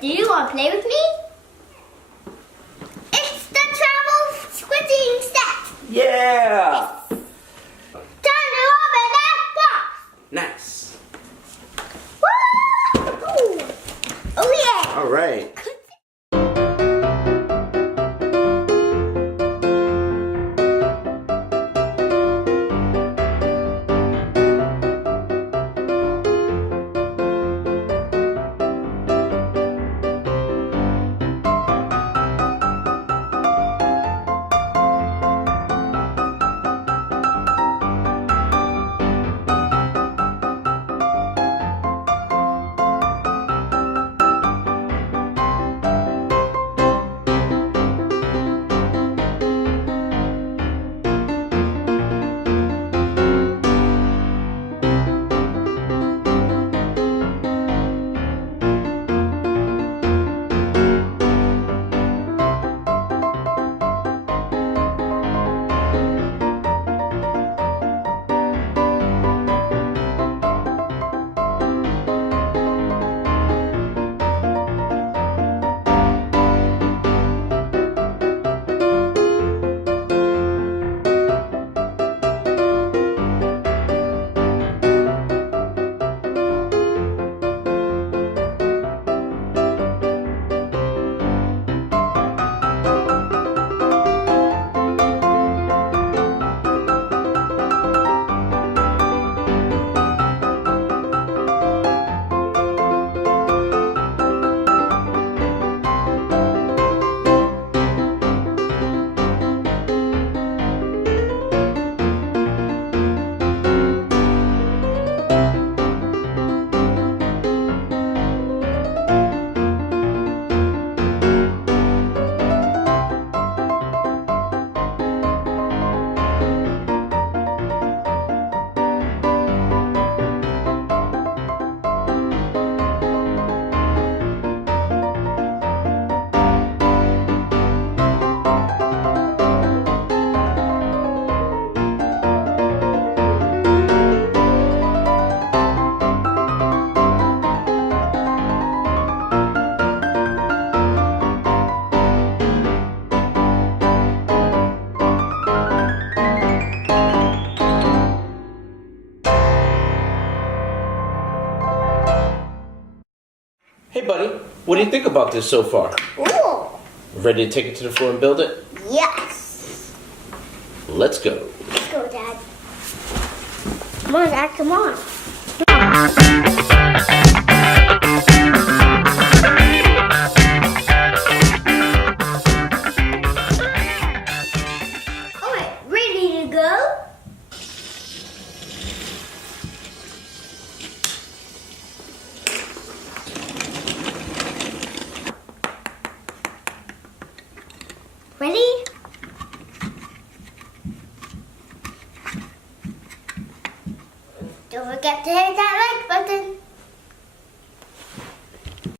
do you want to play with me? It's the travel squinting set. Yeah! Time to open that box. Nice. Woo! Oh yeah. All right. Hey buddy, what do you think about this so far? Ooh. Ready to take it to the floor and build it? Yes. Let's go. Let's go, Dad. Come on, Dad. Come on. All right, ready to go? Ready? Don't forget to hit that like button.